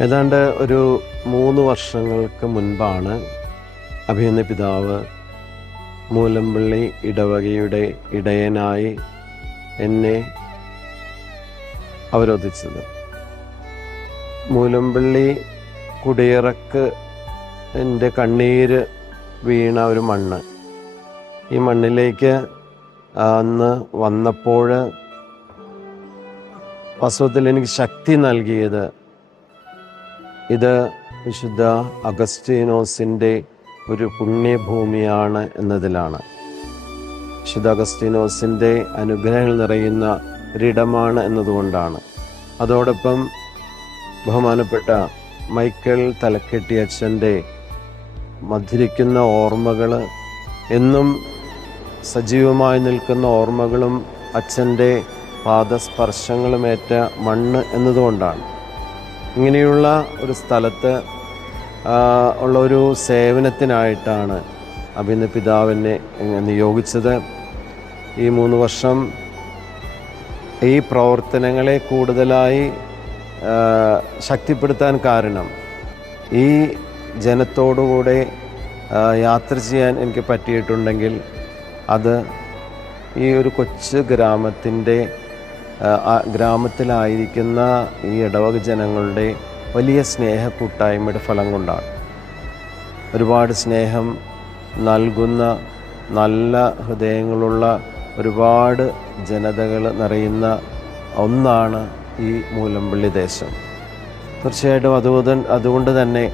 ഏതാണ്ട് ഒരു 3 വർഷങ്ങൾക്ക് മുൻപാണ് അഭിനന്ദ പിതാവ് മൂലമ്പള്ളി ഇടവകയുടെ ഇടയനായി എന്നെ അവരോധിച്ചത്. മൂലമ്പള്ളി കുടിയിറക്ക് എൻ്റെ കണ്ണീര് വീണ ഒരു മണ്ണ്. ഈ മണ്ണിലേക്ക് അന്ന് വന്നപ്പോൾ വാസ്തവത്തിൽ എനിക്ക് ശക്തി നൽകിയത് ഇത് വിശുദ്ധ അഗസ്തീനോസിൻ്റെ ഒരു പുണ്യഭൂമിയാണ് എന്നതിലാണ്. വിശുദ്ധ അഗസ്തീനോസിൻ്റെ അനുഗ്രഹങ്ങൾ നിറയുന്ന ഒരിടമാണ് എന്നതുകൊണ്ടാണ്. അതോടൊപ്പം ബഹുമാനപ്പെട്ട മൈക്കിൾ തലക്കെട്ടി അച്ഛൻ്റെ മധുരിക്കുന്ന ഓർമ്മകൾ, എന്നും സജീവമായി നിൽക്കുന്ന ഓർമ്മകളും അച്ഛൻ്റെ പാദസ്പർശങ്ങളുമേറ്റ മണ്ണ് എന്നതുകൊണ്ടാണ്. ഇങ്ങനെയുള്ള ഒരു സ്ഥലത്ത് ഉള്ള ഒരു സേവനത്തിനായിട്ടാണ് അഭിനന്ദ പിതാവിനെ നിയോഗിച്ചത്. ഈ 3 വർഷം ഈ പ്രവർത്തനങ്ങളെ കൂടുതലായി ശക്തിപ്പെടുത്താൻ കാരണം ഈ ജനത്തോടുകൂടെ യാത്ര ചെയ്യാൻ എനിക്ക് പറ്റിയിട്ടുണ്ടെങ്കിൽ അത് ഈ ഒരു കൊച്ചു ഗ്രാമത്തിലായിരിക്കുന്ന ഈ ഇടവക ജനങ്ങളുടെ വലിയ സ്നേഹക്കൂട്ടായ്മയുടെ ഫലം കൊണ്ടാണ്. ഒരുപാട് സ്നേഹം നൽകുന്ന നല്ല ഹൃദയങ്ങളുള്ള ഒരുപാട് ജനതകൾ നിറയുന്ന ഒന്നാണ് ഈ മൂലമ്പള്ളി ദേശം. തീർച്ചയായിട്ടും അതുകൊണ്ട് തന്നെ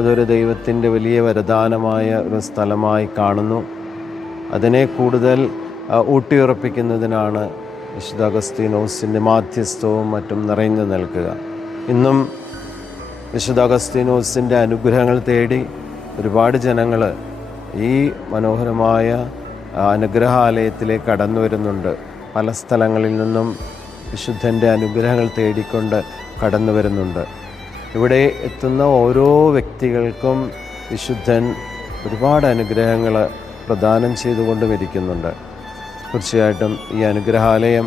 ഇതൊരു ദൈവത്തിൻ്റെ വലിയ വരദാനമായ ഒരു സ്ഥലമായി കാണുന്നു. അതിനെ കൂടുതൽ ഊട്ടിയുറപ്പിക്കുന്നതിനാണ് വിശുദ്ധ അഗസ്തീനോസിൻ്റെ മാധ്യസ്ഥവും മറ്റും നിറഞ്ഞു നിൽക്കുക. ഇന്നും വിശുദ്ധ അഗസ്തീനോസിൻ്റെ അനുഗ്രഹങ്ങൾ തേടി ഒരുപാട് ജനങ്ങൾ ഈ മനോഹരമായ അനുഗ്രഹാലയത്തിലേക്ക് കടന്നു വരുന്നുണ്ട്. പല സ്ഥലങ്ങളിൽ നിന്നും വിശുദ്ധൻ്റെ അനുഗ്രഹങ്ങൾ തേടിക്കൊണ്ട് കടന്നു വരുന്നുണ്ട്. ഇവിടെ എത്തുന്ന ഓരോ വ്യക്തികൾക്കും വിശുദ്ധൻ ഒരുപാട് അനുഗ്രഹങ്ങൾ പ്രദാനം ചെയ്തുകൊണ്ടും ഇരിക്കുന്നുണ്ട്. തീർച്ചയായിട്ടും ഈ അനുഗ്രഹാലയം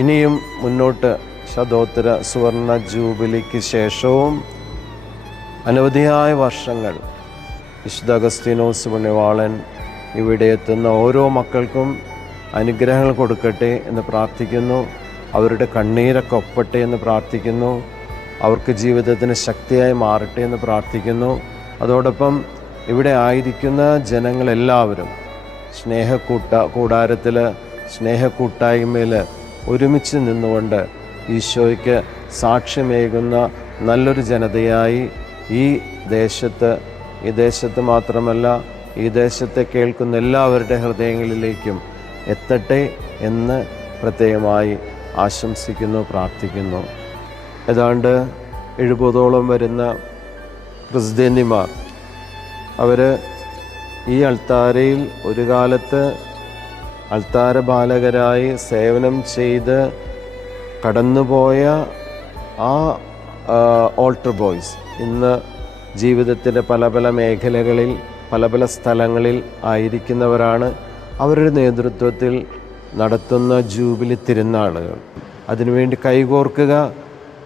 ഇനിയും മുന്നോട്ട് ശതോത്തര സുവർണ ജൂബിലിക്ക് ശേഷവും അനവധിയായ വർഷങ്ങൾ വിശുദ്ധ അഗസ്തീനോസ് പുണ്യവാളൻ ഇവിടെ എത്തുന്ന ഓരോ മക്കൾക്കും അനുഗ്രഹങ്ങൾ കൊടുക്കട്ടെ എന്ന് പ്രാർത്ഥിക്കുന്നു. അവരുടെ കണ്ണീരൊക്കെ ഒപ്പട്ടെ എന്ന് പ്രാർത്ഥിക്കുന്നു. അവർക്ക് ജീവിതത്തിന് ശക്തിയായി മാറട്ടെ എന്ന് പ്രാർത്ഥിക്കുന്നു. അതോടൊപ്പം ഇവിടെ ആയിരിക്കുന്ന ജനങ്ങളെല്ലാവരും കൂടാരത്തിൽ സ്നേഹക്കൂട്ടായ്മയിൽ ഒരുമിച്ച് നിന്നുകൊണ്ട് ഈശോയ്ക്ക് സാക്ഷ്യമേകുന്ന നല്ലൊരു ജനതയായി ഈ ദേശത്ത് മാത്രമല്ല ഈ ദേശത്തെ കേൾക്കുന്ന എല്ലാവരുടെ ഹൃദയങ്ങളിലേക്കും എത്തട്ടെ എന്ന് പ്രത്യേകമായി ആശംസിക്കുന്നു, പ്രാർത്ഥിക്കുന്നു. ഏതാണ്ട് 70ഓളം വരുന്ന പ്രസിദ്ധന്മാർ അവർ ഈ അൾത്താരയിൽ ഒരു കാലത്ത് അൾത്താര ബാലകരായി സേവനം ചെയ്ത് കടന്നുപോയ ആ ഓൾട്ടർ ബോയ്സ് ഇന്ന് ജീവിതത്തിൻ്റെ പല പല മേഖലകളിൽ പല പല സ്ഥലങ്ങളിൽ ആയിരിക്കുന്നവരാണ്. അവരുടെ നേതൃത്വത്തിൽ നടത്തുന്ന ജൂബിലി തിരുനാളുകൾ, അതിനുവേണ്ടി കൈകോർക്കുക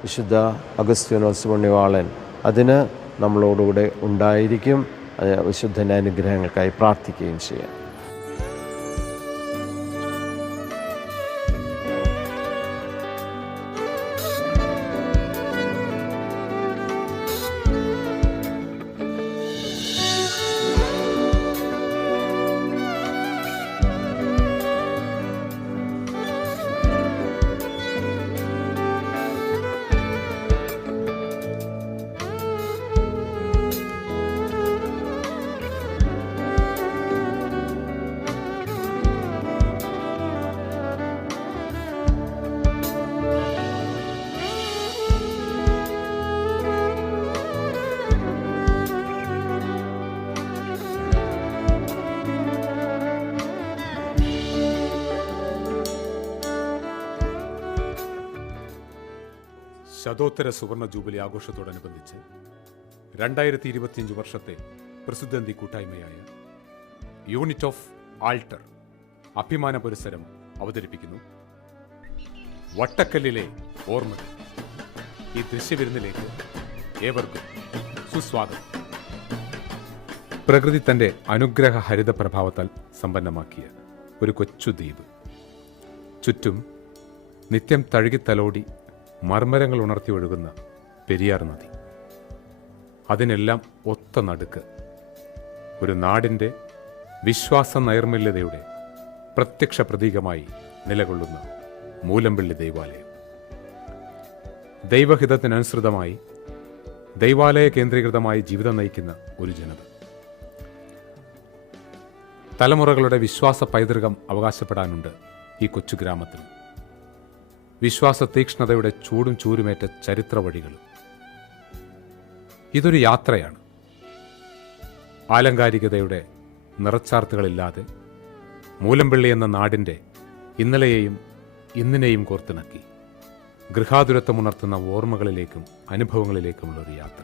വിശുദ്ധ അഗസ്തീനോസ് പുണ്യവാളൻ അതിന് നമ്മളോടുകൂടെ ഉണ്ടായിരിക്കും. വിശുദ്ധൻ്റെ അനുഗ്രഹങ്ങൾക്കായി പ്രാർത്ഥിക്കുകയും ചെയ്യാം. ശതോത്തര സുവർണ ജൂബിലി ആഘോഷത്തോടനുബന്ധിച്ച് 2025 വർഷത്തെ പ്രസിദ്ധന്തി കൂട്ടായ്മയായ യൂണിറ്റ് ഓഫ് ആൾട്ടർ അഭിമാന പുരസ്സരം അവതരിപ്പിക്കുന്നു. വട്ടക്കല്ലിലെ ഓർമ്മകൾ. ഈ ദൃശ്യവിരുന്നിലേക്ക് ഏവർക്കും സുസ്വാഗതം. പ്രകൃതി തൻ്റെ അനുഗ്രഹ ഹരിത പ്രഭാവത്താൽ സമ്പന്നമാക്കിയ ഒരു കൊച്ചു ദ്വീപ്. ചുറ്റും നിത്യം തഴുകിത്തലോടി മർമരങ്ങൾ ഉണർത്തി ഒഴുകുന്ന പെരിയാർ നദി. അതിനെല്ലാം ഒത്ത നടുക്ക് ഒരു നാടിൻ്റെ വിശ്വാസ നൈർമല്യതയുടെ പ്രത്യക്ഷ പ്രതീകമായി നിലകൊള്ളുന്ന മൂലംപള്ളി ദൈവാലയം. ദൈവഹിതത്തിനനുസൃതമായി ദൈവാലയ കേന്ദ്രീകൃതമായി ജീവിതം നയിക്കുന്ന ഒരു ജനത. തലമുറകളുടെ വിശ്വാസ പൈതൃകം അവകാശപ്പെടാനുണ്ട് ഈ കൊച്ചു ഗ്രാമത്തിൽ. വിശ്വാസ തീക്ഷ്ണതയുടെ ചൂടും ചൂരുമേറ്റ ചരിത്ര വഴികൾ. ഇതൊരു യാത്രയാണ്. ആലങ്കാരികതയുടെ നിറച്ചാർത്തുകളില്ലാതെ മൂലംപള്ളി എന്ന നാടിൻ്റെ ഇന്നലെയെയും ഇന്നിനെയും കോർത്തിണക്കി ഗൃഹാതുരത്വമുണർത്തുന്ന ഓർമ്മകളിലേക്കും അനുഭവങ്ങളിലേക്കുമുള്ള ഒരു യാത്ര.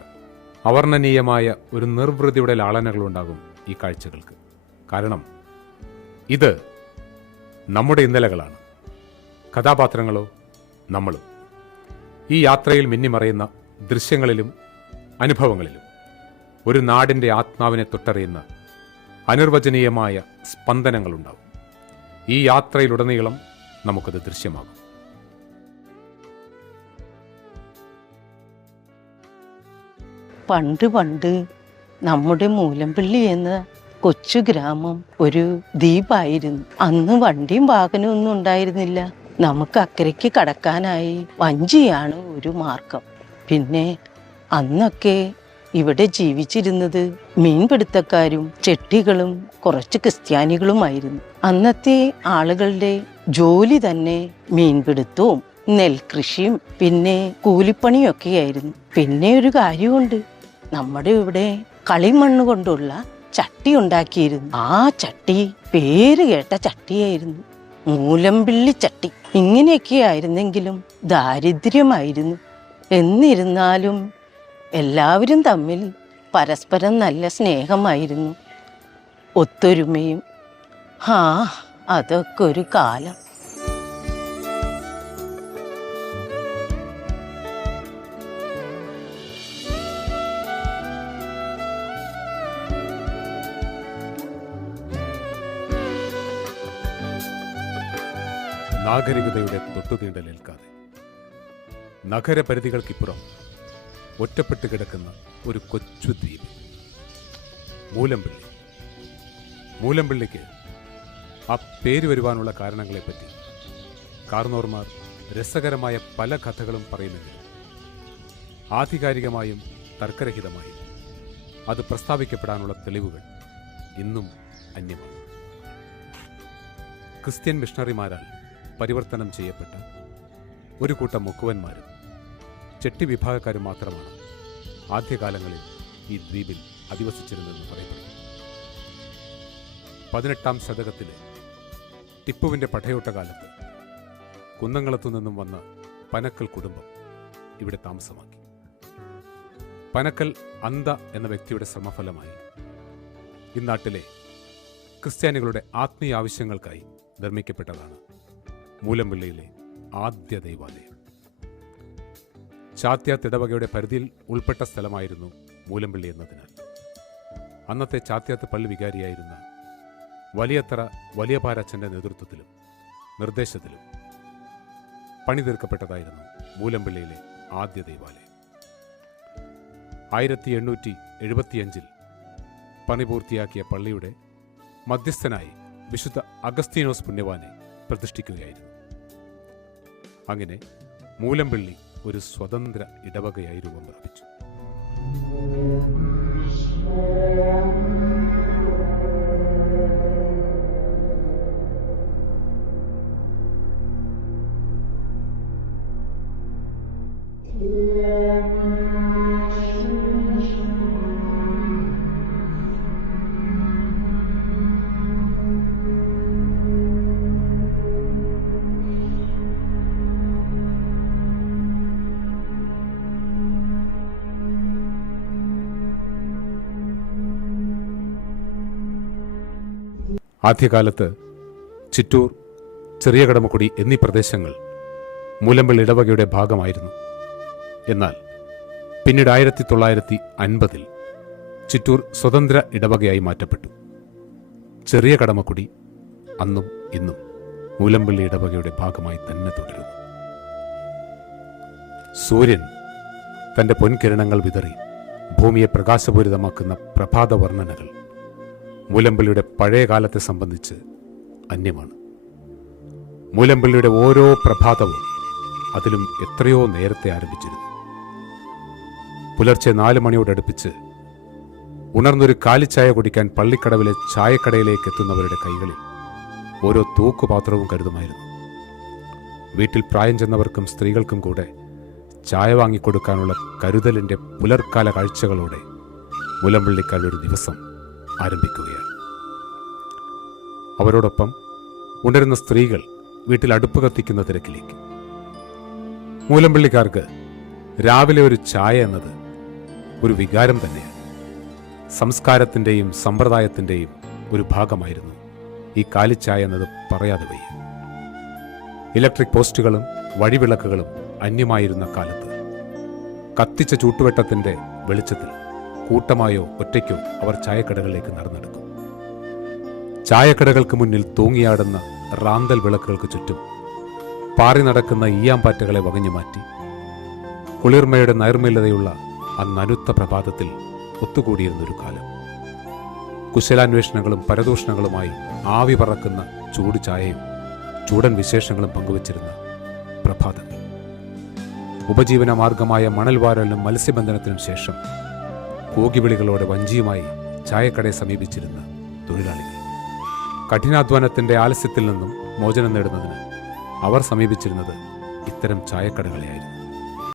അവർണ്ണനീയമായ ഒരു നിർവൃതിയുടെ ലാളനകളുണ്ടാകും ഈ കാഴ്ചകൾക്ക്. കാരണം ഇത് നമ്മുടെ ഇന്നലകളാണ്. കഥാപാത്രങ്ങളോ നമ്മളും. ഈ യാത്രയിൽ മിന്നിമറയുന്ന ദൃശ്യങ്ങളിലും അനുഭവങ്ങളിലും ഒരു നാടിൻ്റെ ആത്മാവിനെ തൊട്ടറിയുന്ന അനിർവചനീയമായ സ്പന്ദനങ്ങളുണ്ടാവും. ഈ യാത്രയിലുടനീളം നമുക്കത് ദൃശ്യമാകും. പണ്ട് പണ്ട് നമ്മുടെ മൂലംപള്ളി എന്ന കൊച്ചു ഗ്രാമം ഒരു ദ്വീപായിരുന്നു. അന്ന് വണ്ടിയും വാഹനവും ഒന്നും ഉണ്ടായിരുന്നില്ല. നമുക്ക് അക്കരയ്ക്ക് കടക്കാനായി വഞ്ചിയാണ് ഒരു മാർഗം. പിന്നെ അന്നൊക്കെ ഇവിടെ ജീവിച്ചിരുന്നത് മീൻപിടുത്തക്കാരും ചെട്ടികളും കുറച്ച് ക്രിസ്ത്യാനികളുമായിരുന്നു. അന്നത്തെ ആളുകളുടെ ജോലി തന്നെ മീൻപിടുത്തവും നെൽകൃഷിയും പിന്നെ കൂലിപ്പണിയൊക്കെയായിരുന്നു. പിന്നെ ഒരു കാര്യമുണ്ട്, നമ്മുടെ ഇവിടെ കളിമണ്ണ് കൊണ്ടുള്ള ചട്ടി ഉണ്ടാക്കിയിരുന്നു. ആ ചട്ടി പേര് കേട്ട ചട്ടിയായിരുന്നു, മൂലംപള്ളി ചട്ടി. ഇങ്ങനെയൊക്കെ ആയിരുന്നെങ്കിലും ദാരിദ്ര്യമായിരുന്നു. എന്നിരുന്നാലും എല്ലാവരും തമ്മിൽ പരസ്പരം നല്ല സ്നേഹമായിരുന്നു, ഒത്തൊരുമയും. അതൊക്കെ ഒരു കാലം. നാഗരികതയുടെ തൊട്ടുതീണ്ടലേൽക്കാതെ നഗരപരിധികൾക്കിപ്പുറം ഒറ്റപ്പെട്ട് കിടക്കുന്ന ഒരു കൊച്ചു ദ്വീപ് മൂലംപള്ളി. മൂലംപള്ളിക്ക് ആ പേര് വരുവാനുള്ള കാരണങ്ങളെപ്പറ്റി കാർന്നോർമാർ രസകരമായ പല കഥകളും പറയുമെങ്കിലും ആധികാരികമായും തർക്കരഹിതമായും അത് പ്രസ്താവിക്കപ്പെടാനുള്ള തെളിവുകൾ ഇന്നും അന്യമാണ്. ക്രിസ്ത്യൻ മിഷണറിമാരാൽ പരിവർത്തനം ചെയ്യപ്പെട്ട ഒരു കൂട്ടം മുക്കുവന്മാരും ചെട്ടി വിഭാഗക്കാരും മാത്രമാണ് ആദ്യകാലങ്ങളിൽ ഈ ദ്വീപിൽ അധിവസിച്ചിരുന്നതെന്ന് പറയപ്പെടുന്നു. 18ാം ശതകത്തിലെ ടിപ്പുവിൻ്റെ പടയോട്ട കാലത്ത് കുന്നംകുളത്തു നിന്നും വന്ന പനക്കൽ കുടുംബം ഇവിടെ താമസമാക്കി. പനക്കൽ അന്ത എന്ന വ്യക്തിയുടെ ശ്രമഫലമായി ഇന്നാട്ടിലെ ക്രിസ്ത്യാനികളുടെ ആത്മീയ ആവശ്യങ്ങൾക്കായി നിർമ്മിക്കപ്പെട്ടതാണ് മൂലംപള്ളിയിലെ ആദ്യ ദൈവാലയം. ചാത്യാത്ത് ഇടവകയുടെ പരിധിയിൽ ഉൾപ്പെട്ട സ്ഥലമായിരുന്നു മൂലംപള്ളി എന്നതിനാൽ അന്നത്തെ ചാത്യാത്ത് പള്ളി വികാരിയായിരുന്ന വലിയത്തറ വലിയപാരച്ചൻ്റെ നേതൃത്വത്തിലും നിർദ്ദേശത്തിലും പണി തീർക്കപ്പെട്ടതായിരുന്നു മൂലംപള്ളിയിലെ ആദ്യ ദൈവാലയം. 1875 പണി പൂർത്തിയാക്കിയ പള്ളിയുടെ മധ്യസ്ഥനായി വിശുദ്ധ അഗസ്തീനോസ് പുണ്യവാനെ പ്രതിഷ്ഠിക്കുകയായിരുന്നു. അങ്ങനെ മൂലംപള്ളി ഒരു സ്വതന്ത്ര ഇടവകയായി രൂപം പ്രാപിച്ചു. ആദ്യകാലത്ത് ചിറ്റൂർ, ചെറിയ കടമക്കുടി എന്നീ പ്രദേശങ്ങൾ മൂലംപള്ളി ഇടവകയുടെ ഭാഗമായിരുന്നു. എന്നാൽ പിന്നീട് 1950 ചിറ്റൂർ സ്വതന്ത്ര ഇടവകയായി മാറ്റപ്പെട്ടു. ചെറിയ കടമക്കുടി അന്നും ഇന്നും മൂലമ്പള്ളി ഇടവകയുടെ ഭാഗമായി തന്നെ തുടരുന്നു. സൂര്യൻ തൻ്റെ പൊൻകിരണങ്ങൾ വിതറി ഭൂമിയെ പ്രകാശപൂരിതമാക്കുന്ന പ്രഭാത വർണ്ണനകൾ മൂലമ്പള്ളിയുടെ പഴയ കാലത്തെ സംബന്ധിച്ച് അന്യമാണ്. മൂലമ്പള്ളിയുടെ ഓരോ പ്രഭാതവും അതിലും എത്രയോ നേരത്തെ ആരംഭിച്ചിരുന്നു. പുലർച്ചെ 4 മണിയോടടുപ്പിച്ച് ഉണർന്നൊരു കാലിച്ചായ കുടിക്കാൻ പള്ളിക്കടവിലെ ചായക്കടയിലേക്ക് എത്തുന്നവരുടെ കൈകളിൽ ഓരോ തൂക്കുപാത്രവും കരുതുമായിരുന്നു. വീട്ടിൽ പ്രായം ചെന്നവർക്കും സ്ത്രീകൾക്കും കൂടെ ചായ വാങ്ങിക്കൊടുക്കാനുള്ള കരുതലിൻ്റെ പുലർക്കാല കാഴ്ചകളോടെ മൂലമ്പള്ളിക്കാരുടെ ദിവസം ആരംഭിക്കുകയാണ്. അവരോടൊപ്പം ഉണരുന്ന സ്ത്രീകൾ വീട്ടിൽ അടുപ്പ് കത്തിക്കുന്ന തിരക്കിലേക്ക്. മൂലമ്പള്ളിക്കാർക്ക് രാവിലെ ഒരു ചായ എന്നത് ഒരു വികാരം തന്നെയാണ്. സംസ്കാരത്തിൻ്റെയും സമ്പ്രദായത്തിൻ്റെയും ഒരു ഭാഗമായിരുന്നു ഈ കാലിച്ചായ എന്നത് പറയാതെ വയ്യ. ഇലക്ട്രിക് പോസ്റ്റുകളും വഴിവിളക്കുകളും അന്യമായിരുന്ന കാലത്ത് കത്തിച്ച ചൂട്ടുവെട്ടത്തിൻ്റെ വെളിച്ചത്തിൽ കൂട്ടമായോ ഒറ്റയ്ക്കോ അവർ ചായക്കടകളിലേക്ക് നടന്നെടുക്കും. ചായക്കടകൾക്ക് മുന്നിൽ തൂങ്ങിയാടുന്ന റാന്തൽ വിളക്കുകൾക്ക് ചുറ്റും പാറി നടക്കുന്ന ഈയാമ്പാറ്റകളെ വകഞ്ഞുമാറ്റി കുളിർമയുടെ നൈർമല്യതയുള്ള ആ നനുത്ത പ്രഭാതത്തിൽ ഒത്തുകൂടിയിരുന്നൊരു കാലം. കുശലാന്വേഷണങ്ങളും പരദൂഷണങ്ങളുമായി ആവി പറക്കുന്ന ചൂട് ചായയും ചൂടൻ വിശേഷങ്ങളും പങ്കുവച്ചിരുന്ന പ്രഭാതങ്ങൾ. ഉപജീവന മാർഗമായ മണൽവാരലിനും മത്സ്യബന്ധനത്തിനും ശേഷം കൂകിവിളികളോടെ വഞ്ചിയുമായി ചായക്കടയെ സമീപിച്ചിരുന്ന തൊഴിലാളികൾ. കഠിനാധ്വാനത്തിൻ്റെ ആലസ്യത്തിൽ നിന്നും മോചനം നേടുന്നതിന് അവർ സമീപിച്ചിരുന്നത് ഇത്തരം ചായക്കടകളെയായിരുന്നു.